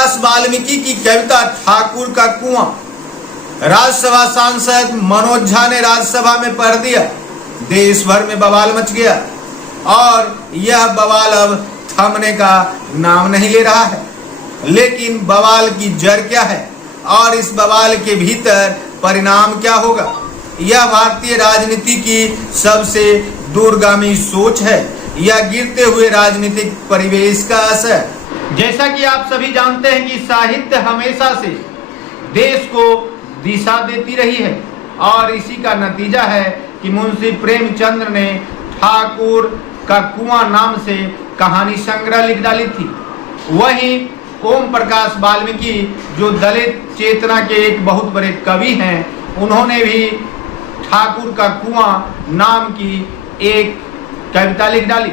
प्रकाश वाल्मीकि की कविता ठाकुर का कुआं राज्यसभा सांसद मनोज झा ने राज्यसभा में पढ़ दिया। देश भर में बवाल मच गया और यह बवाल अब थमने का नाम नहीं ले रहा है। लेकिन बवाल की जड़ क्या है और इस बवाल के भीतर परिणाम क्या होगा, यह भारतीय राजनीति की सबसे दूरगामी सोच है या गिरते हुए राजनीतिक परिवेश का असर। जैसा कि आप सभी जानते हैं कि साहित्य हमेशा से देश को दिशा देती रही है और इसी का नतीजा है कि मुंशी प्रेमचंद्र ने ठाकुर का कुआं नाम से कहानी संग्रह लिख डाली थी। वहीं ओम प्रकाश वाल्मीकि जो दलित चेतना के एक बहुत बड़े कवि हैं, उन्होंने भी ठाकुर का कुआं नाम की एक कविता लिख डाली।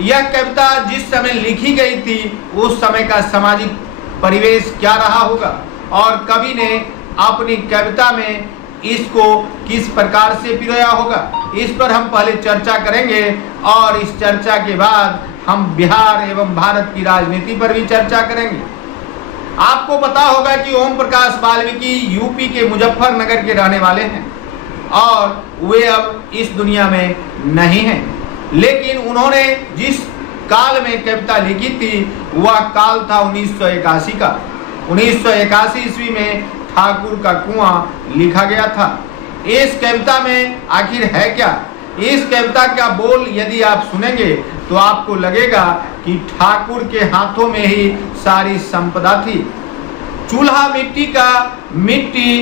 यह कविता जिस समय लिखी गई थी उस समय का सामाजिक परिवेश क्या रहा होगा और कवि ने अपनी कविता में इसको किस प्रकार से पिरोया होगा, इस पर हम पहले चर्चा करेंगे और इस चर्चा के बाद हम बिहार एवं भारत की राजनीति पर भी चर्चा करेंगे। आपको पता होगा कि ओम प्रकाश वाल्मीकि यूपी के मुजफ्फरनगर के रहने वाले हैं और वे अब इस दुनिया में नहीं हैं, लेकिन उन्होंने जिस काल में कविता लिखी थी वह काल था 1981 का। 1981 ईस्वी में ठाकुर का कुआं लिखा गया था। इस कविता में आखिर है क्या, इस कविता का बोल यदि आप सुनेंगे तो आपको लगेगा कि ठाकुर के हाथों में ही सारी संपदा थी। चूल्हा मिट्टी का, मिट्टी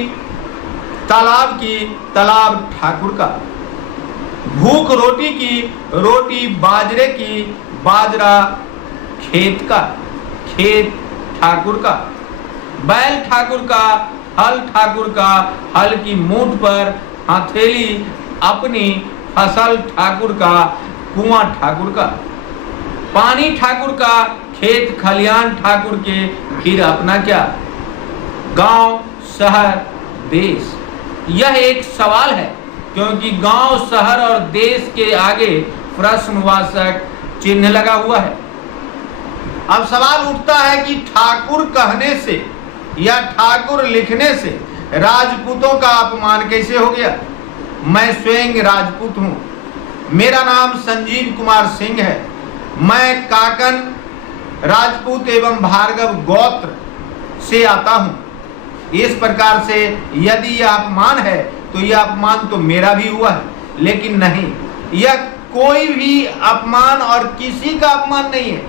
तालाब की, तालाब ठाकुर का। भूख रोटी की, रोटी बाजरे की, बाजरा खेत का, खेत ठाकुर का। बैल ठाकुर का, हल ठाकुर का, हल की मूठ पर हथेली अपनी, फसल ठाकुर का, कुआं ठाकुर का। पानी ठाकुर का, खेत खलियान ठाकुर के, फिर अपना क्या। गांव, शहर, देश। यह एक सवाल है क्योंकि गांव, शहर और देश के आगे प्रश्नवाचक चिन्ह लगा हुआ है। अब सवाल उठता है कि ठाकुर कहने से या ठाकुर लिखने से राजपूतों का अपमान कैसे हो गया। मैं स्वयं राजपूत हूँ। मेरा नाम संजीव कुमार सिंह है। मैं काकन राजपूत एवं भार्गव गोत्र से आता हूँ। इस प्रकार से यदि यह अपमान है तो यह अपमान तो मेरा भी हुआ है, लेकिन नहीं, यह कोई भी अपमान और किसी का अपमान नहीं है।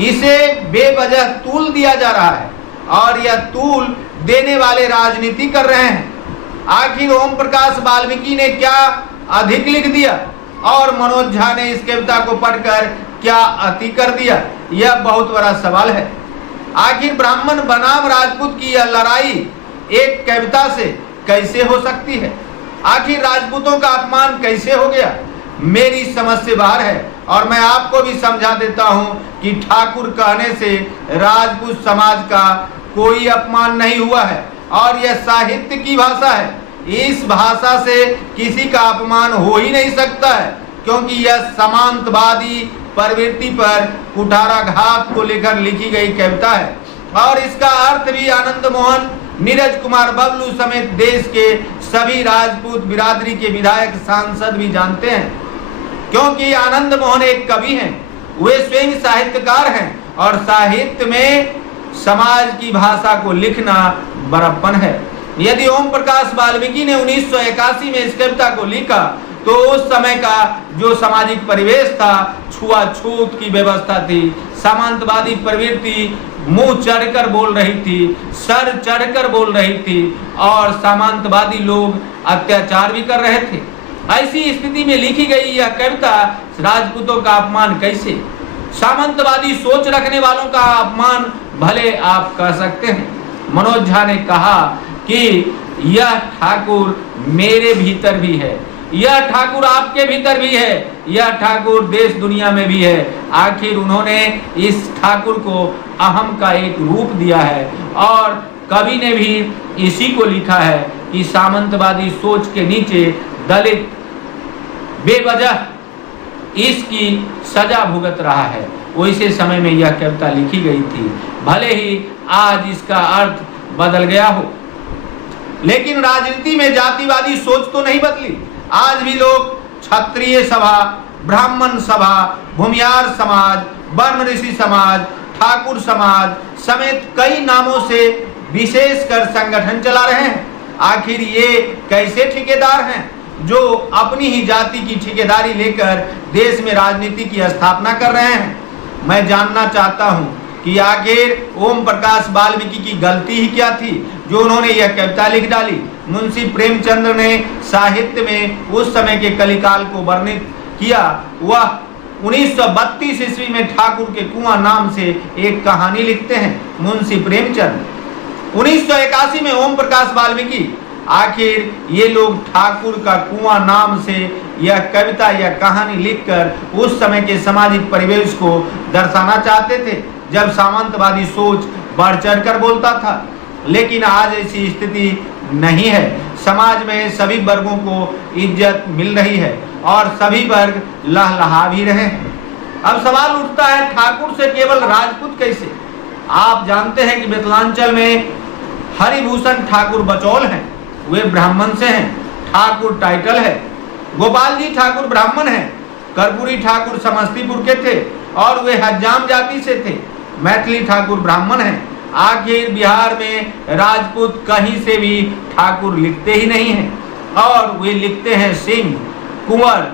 इसे बेवजह तूल दिया जा रहा है और यह तूल देने वाले राजनीति कर रहे हैं। आखिर ओम प्रकाश वाल्मीकि ने क्या अधिक लिख दिया और मनोज झा ने इस कविता को पढ़कर क्या अति कर दिया, यह बहुत बड़ा सवाल है। आखिर ब्राह्मण बनाम राजपूत की यह लड़ाई एक कविता से कैसे हो सकती है। आखिर राजपूतों का अपमान कैसे हो गया, मेरी समझ से बाहर है और मैं आपको भी समझा देता हूं कि ठाकुर कहने से राजपूत समाज का कोई अपमान नहीं हुआ है और यह साहित्य की भाषा है। इस भाषा से किसी का अपमान हो ही नहीं सकता है क्योंकि यह समांतवादी प्रवृत्ति पर कुठाराघात को लेकर लिखी गई कविता है और इसका अर्थ भी आनंद मोहन, नीरज कुमार बबलू समेत देश के सभी राजपूत बिरादरी के विधायक, सांसद भी जानते हैं क्योंकि आनंद मोहन एक कवि हैं। वे स्वयं साहित्यकार हैं और साहित्य में समाज की भाषा को लिखना बड़प्पन है। यदि ओम प्रकाश वाल्मीकि ने 1981 में इस कविता को लिखा तो उस समय का जो सामाजिक परिवेश था, छुआछूत की व्यवस्था थी, सामंतवादी प्रवृत्ति मुंह चढ़कर बोल रही थी, सर चढ़कर बोल रही थी और सामंतवादी लोग अत्याचार भी कर रहे थे। ऐसी स्थिति में लिखी गई यह कविता राजपूतों का अपमान कैसे, सामंतवादी सोच रखने वालों का अपमान भले आप कह सकते हैं। मनोज झा ने कहा कि यह ठाकुर मेरे भीतर भी है, यह ठाकुर आपके भीतर भी है, यह ठाकुर देश दुनिया में भी है। आखिर उन्होंने इस ठाकुर को अहम का एक रूप दिया है और कवि ने भी इसी को लिखा है कि सामंतवादी सोच के नीचे दलित बेवजह इसकी सजा भुगत रहा है। वैसे समय में यह कविता लिखी गई थी। भले ही आज इसका अर्थ बदल गया हो, लेकिन राजनीति में जातिवादी सोच तो नहीं बदली। आज भी लोग क्षत्रिय सभा, ब्राह्मण सभा, भूमियार समाज, वर्ण ऋषि समाज, ठाकुर समाज समेत कई नामों से विशेषकर संगठन चला रहे हैं। आखिर ये कैसे ठेकेदार हैं जो अपनी ही जाति की ठेकेदारी लेकर देश में राजनीति की स्थापना कर रहे हैं? मैं जानना चाहता हूं कि आखिर ओम प्रकाश वाल्मीकि की गलती ही क्या थी जो उन्होंने यह कविता लिख डाली। मुंशी प्रेमचंद्र ने साहित्य में उस समय के कलिकाल को वर्णित किया। वह 1932 ईस्वी में ठाकुर के कुआं नाम से एक कहानी लिखते हैं मुंशी प्रेमचंद। 1981 में ओम प्रकाश वाल्मीकि। आखिर ये लोग ठाकुर का कुआं नाम से यह कविता या कहानी लिखकर उस समय के सामाजिक परिवेश को दर्शाना चाहते थे जब सामंतवादी सोच बढ़ चढ़कर बोलता था। लेकिन आज ऐसी स्थिति नहीं है। समाज में सभी वर्गों को इज्जत मिल रही है और सभी वर्ग लहलहा भी रहे हैं। अब सवाल उठता है, ठाकुर से केवल राजपूत कैसे? आप जानते हैं कि मिथिलांचल में हरिभूषण ठाकुर बचौल हैं, वे ब्राह्मण से हैं, ठाकुर टाइटल है। गोपाल जी ठाकुर ब्राह्मण हैं, कर्पूरी ठाकुर समस्तीपुर के थे और वे हज्जाम जाति से थे। मैथिली ठाकुर ब्राह्मण हैं। आखिर बिहार में राजपूत कहीं से भी ठाकुर लिखते ही नहीं हैं और वे लिखते हैं सिंह, कुंवर।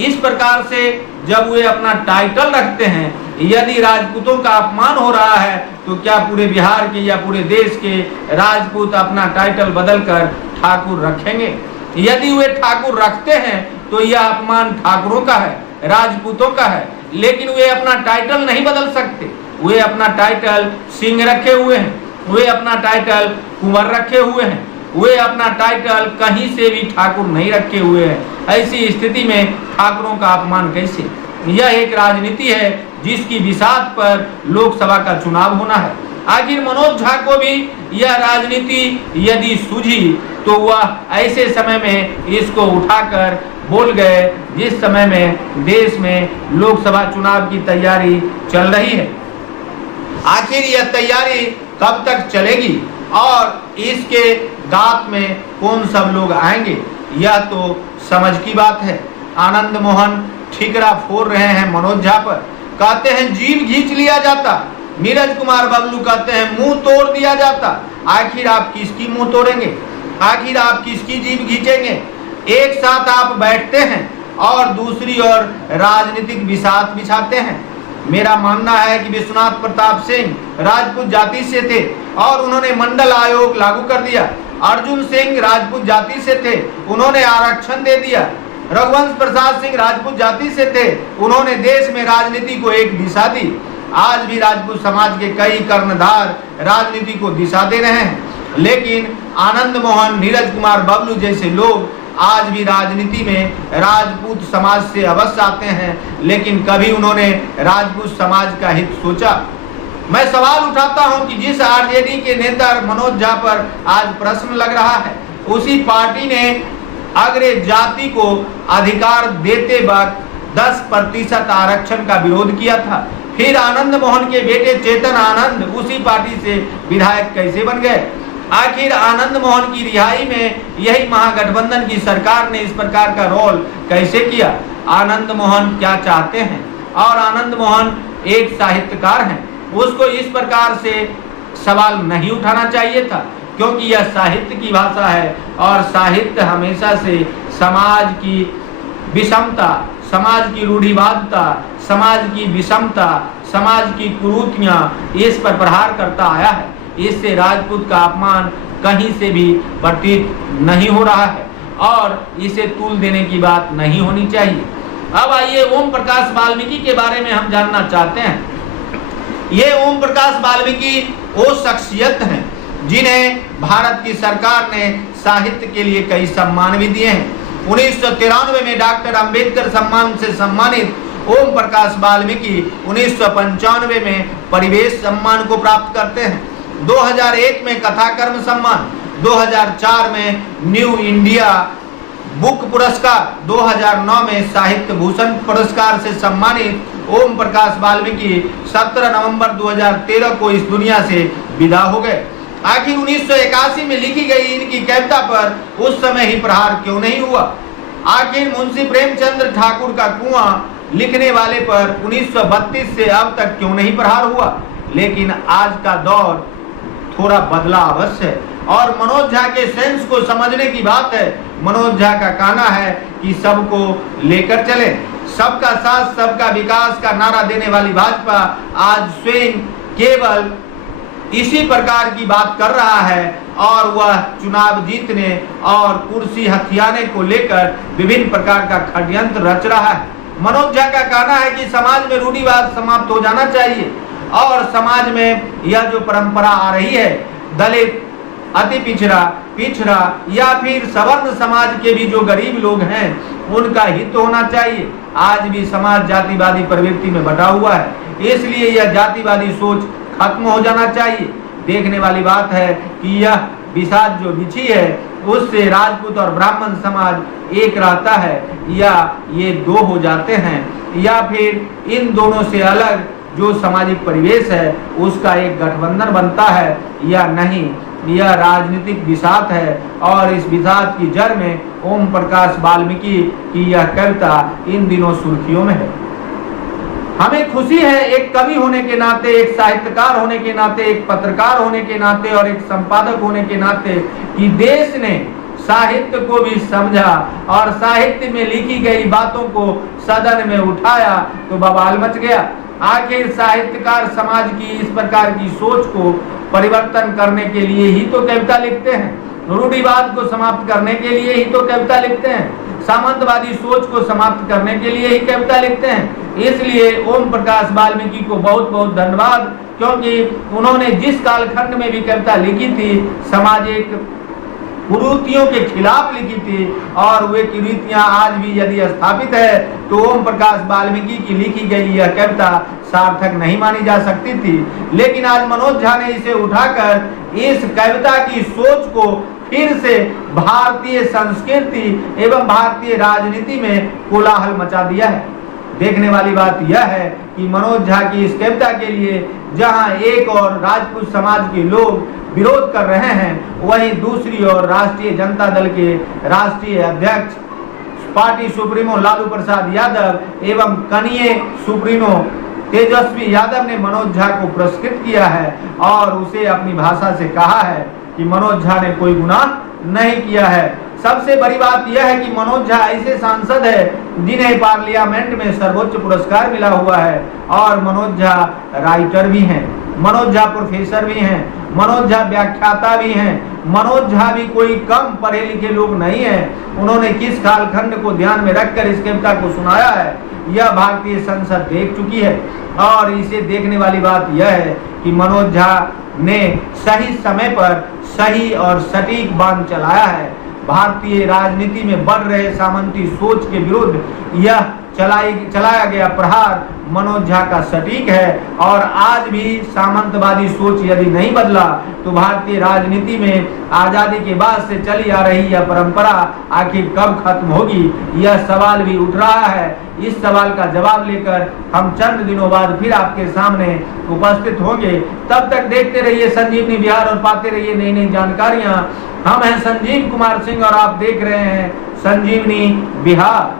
इस प्रकार से जब वे अपना टाइटल रखते हैं, यदि राजपूतों का अपमान हो रहा है तो क्या पूरे बिहार के या पूरे देश के राजपूत अपना टाइटल बदलकर ठाकुर रखेंगे? यदि वे ठाकुर रखते हैं तो यह अपमान ठाकुरों का है, राजपूतों का है। लेकिन वे अपना टाइटल नहीं बदल सकते। वे अपना टाइटल सिंह रखे हुए हैं, वे अपना टाइटल कुंवर रखे हुए हैं, वे अपना टाइटल कहीं से भी ठाकुर नहीं रखे हुए हैं। ऐसी स्थिति में ठाकुरों का अपमान कैसे? यह एक राजनीति है जिसकी बिसात पर लोकसभा का चुनाव होना है। आखिर मनोज झा को भी यह राजनीति यदि सूझी तो वह ऐसे समय में इसको उठाकर बोल गए जिस समय में देश में लोकसभा चुनाव की तैयारी चल रही है। आखिर यह तैयारी कब तक चलेगी और इसके गात में कौन सब लोग आएंगे, यह तो समझ की बात है। आनंद मोहन ठिकरा फोड़ रहे हैं मनोज झा पर। कहते हैं जीभ खींच लिया जाता। नीरज कुमार बबलू कहते हैं मुंह तोड़ दिया जाता। आखिर आप किसकी मुंह तोड़ेंगे? आखिर आप किसकी जीभ खींचेंगे? एक साथ आप बैठते हैं और दूसरी ओर राजनीतिक बिसात बिछाते हैं। मेरा मानना है कि विश्वनाथ प्रताप सिंह राजपूत जाति से थे और उन्होंने मंडल आयोग लागू कर दिया। अर्जुन सिंह राजपूत जाति से थे, उन्होंने आरक्षण दे दिया। रघुवंश प्रसाद सिंह राजपूत जाति से थे, उन्होंने देश में राजनीति को एक दिशा दी। आज भी राजपूत समाज के कई कर्णधार राजनीति को दिशा दे रहे हैं, लेकिन आनंद मोहन, नीरज कुमार बबलू जैसे लोग आज भी राजनीति में राजपूत समाज से अवश्य आते हैं, लेकिन कभी उन्होंने राजपूत समाज का हित सोचा? मैं सवाल उठाता हूं कि जिस आरजेडी के नेता मनोज झा पर आज प्रश्न लग रहा है, उसी पार्टी ने अग्रज जाति को अधिकार देते वक्त 10% आरक्षण का विरोध किया था। फिर आनंद मोहन के बेटे चेतन आनंद उसी पार्टी से विधायक कैसे बन गए? आखिर आनंद मोहन की रिहाई में यही महागठबंधन की सरकार ने इस प्रकार का रोल कैसे किया? आनंद मोहन क्या चाहते हैं? और आनंद मोहन एक साहित्यकार हैं, उसको इस प्रकार से सवाल नहीं उठाना चाहिए था, क्योंकि यह साहित्य की भाषा है और साहित्य हमेशा से समाज की विषमता, समाज की रूढ़िवादिता, समाज की विषमता, समाज की कुरीतियां इस पर प्रहार करता आया है। इससे राजपूत का अपमान कहीं से भी प्रतीत नहीं हो रहा है और इसे तूल देने की बात नहीं होनी चाहिए। अब आइए ओम प्रकाश वाल्मीकि के बारे में हम जानना चाहते हैं। ये ओम प्रकाश वाल्मीकि वो शख्सियत हैं जिन्हें भारत की सरकार ने साहित्य के लिए कई सम्मान भी दिए हैं। 1993 में डॉक्टर अंबेडकर सम्मान से सम्मानित ओम प्रकाश वाल्मीकि 1995 में परिवेश सम्मान को प्राप्त करते हैं। 2001 में कथाकर्म सम्मान, 2004 में न्यू इंडिया बुक पुरस्कार, 2009 में साहित्य भूषण पुरस्कार से सम्मानित ओम प्रकाश वाल्मीकि 17 नवंबर 2013 को इस दुनिया से विदा हो गए। आखिर 1981 में लिखी गई इनकी कविता पर उस समय ही प्रहार क्यों नहीं हुआ? आखिर मुंशी प्रेमचंद्र ठाकुर का कुआं लिखने वाले पर 1932 से अब तक क्यों नहीं प्रहार हुआ? लेकिन आज का दौर थोड़ा बदला अवश्य है और मनोज झा के सेंस को समझने की बात है। मनोज झा का कहना है कि सबको लेकर चले, सबका साथ सबका विकास का नारा देने वाली भाजपा आज स्वयं केवल इसी प्रकार की बात कर रहा है और वह चुनाव जीतने और कुर्सी हथियाने को लेकर विभिन्न प्रकार का षड्यंत्र रच रहा है। मनोज झा का कहना है कि समाज में रूढ़िवाद समाप्त हो जाना चाहिए और समाज में यह जो परंपरा आ रही है दलित, अति पिछड़ा या फिर सवर्ण समाज के भी जो गरीब लोग हैं उनका हित होना चाहिए। आज भी समाज जातिवादी प्रवृत्ति में बटा हुआ है, इसलिए यह जातिवादी सोच खत्म हो जाना चाहिए। देखने वाली बात है कि यह बिसात जो बिछी है उससे राजपूत और ब्राह्मण समाज एक रहता है या ये दो हो जाते हैं, या फिर इन दोनों से अलग जो सामाजिक परिवेश है उसका एक गठबंधन बनता है या नहीं। यह राजनीतिक बिसात है और इस बिसात की जड़ में ओम प्रकाश वाल्मीकि की यह कविता इन दिनों सुर्खियों में है। हमें खुशी है एक कवि होने के नाते, एक साहित्यकार होने के नाते, एक पत्रकार होने के नाते और एक संपादक होने के नाते कि देश ने साहित्य को भी समझा और साहित्य में लिखी गई बातों को सदन में उठाया तो बवाल मच गया। आखिर साहित्यकार समाज की इस प्रकार की सोच को परिवर्तन करने के लिए ही तो कविता लिखते हैं, रूढ़िवाद को समाप्त करने के लिए ही तो कविता लिखते हैं, सामंतवादी सोच को समाप्त करने के लिए ही कविता लिखते हैं। इसलिए ओम प्रकाश वाल्मीकि को बहुत बहुत धन्यवाद, क्योंकि उन्होंने जिस कालखंड में भी कविता लिखी थी सामाजिक कुरीतियों के खिलाफ लिखी थी और वे कुरीतियां आज भी यदि स्थापित है तो ओम प्रकाश वाल्मीकि की लिखी गई यह कविता सार्थक नहीं मानी जा सकती थी। लेकिन आज मनोज झा ने इसे उठाकर इस कविता की सोच को फिर से भारतीय संस्कृति एवं भारतीय राजनीति में कोलाहल मचा दिया है। देखने वाली बात यह है कि मनोज झा की इस कविता के लिए जहां एक और राजपूत समाज के लोग विरोध कर रहे हैं, वहीं दूसरी ओर राष्ट्रीय जनता दल के राष्ट्रीय अध्यक्ष पार्टी सुप्रीमो लालू प्रसाद यादव एवं कनीय सुप्रीमो तेजस्वी यादव ने मनोज झा को पुरस्कृत किया है और उसे अपनी भाषा से कहा है कि मनोज झा ने कोई गुनाह नहीं किया है। सबसे बड़ी बात यह है कि मनोज झा ऐसे सांसद है जिन्हें पार्लियामेंट में सर्वोच्च पुरस्कार मिला हुआ है और मनोज झा राइटर भी हैं, मनोज झा प्रोफेसर भी हैं, मनोज झा व्याख्याता भी हैं। मनोज झा भी कोई कम पढ़े लिखे लोग नहीं है। उन्होंने किस कालखंड को ध्यान में रखकर इस कविता को सुनाया है यह भारतीय संसद देख चुकी है और इसे देखने वाली बात यह है कि मनोज झा ने सही समय पर सही और सटीक बांध चलाया है। भारतीय राजनीति में बढ़ रहे सामंती सोच के विरुद्ध यह चलाया गया प्रहार मनोज झा का सटीक है और आज भी सामंतवादी सोच यदि नहीं बदला तो भारतीय राजनीति में आजादी के बाद से चली आ रही यह परंपरा आखिर कब खत्म होगी, यह सवाल भी उठ रहा है। इस सवाल का जवाब लेकर हम चंद दिनों बाद फिर आपके सामने उपस्थित होंगे। तब तक देखते रहिए संजीवनी बिहार और पाते रहिए नई नई जानकारियां। हम हैं संजीव कुमार सिंह और आप देख रहे हैं संजीवनी बिहार।